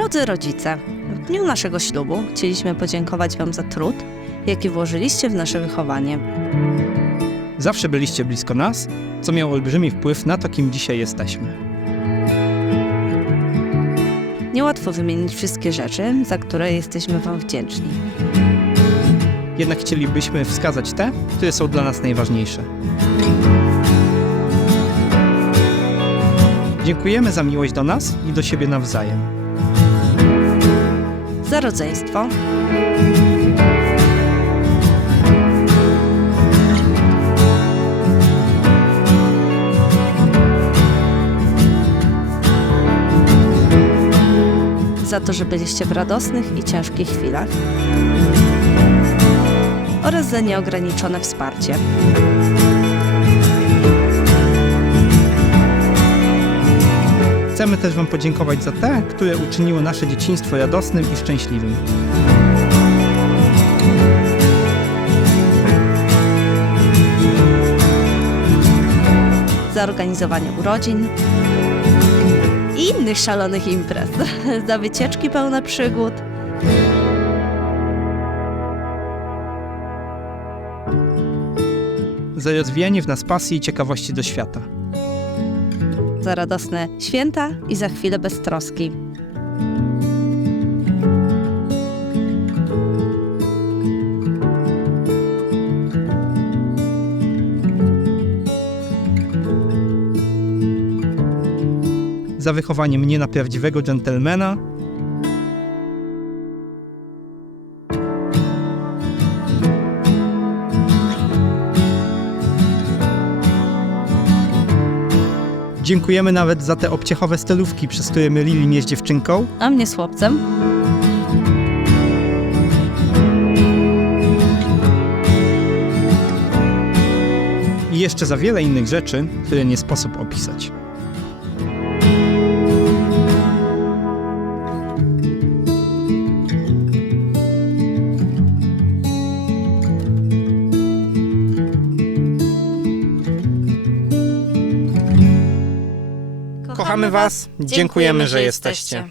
Drodzy rodzice, w dniu naszego ślubu chcieliśmy podziękować Wam za trud, jaki włożyliście w nasze wychowanie. Zawsze byliście blisko nas, co miało olbrzymi wpływ na to, kim dzisiaj jesteśmy. Niełatwo wymienić wszystkie rzeczy, za które jesteśmy Wam wdzięczni. Jednak chcielibyśmy wskazać te, które są dla nas najważniejsze. Dziękujemy za miłość do nas i do siebie nawzajem. Za rodzeństwo, za to, że byliście w radosnych i ciężkich chwilach oraz za nieograniczone wsparcie. Chcemy też Wam podziękować za te, które uczyniły nasze dzieciństwo radosnym i szczęśliwym. za organizowanie urodzin i innych szalonych imprez, za wycieczki pełne przygód, Za rozwijanie w nas pasji i ciekawości do świata. Za radosne święta i za chwilę beztroski. Za wychowanie mnie na prawdziwego dżentelmena. Dziękujemy nawet za te obciechowe stylówki, przez które mylili mnie z dziewczynką. A mnie z chłopcem. I jeszcze za wiele innych rzeczy, które nie sposób opisać. Kochamy Was, dziękujemy, że jesteście.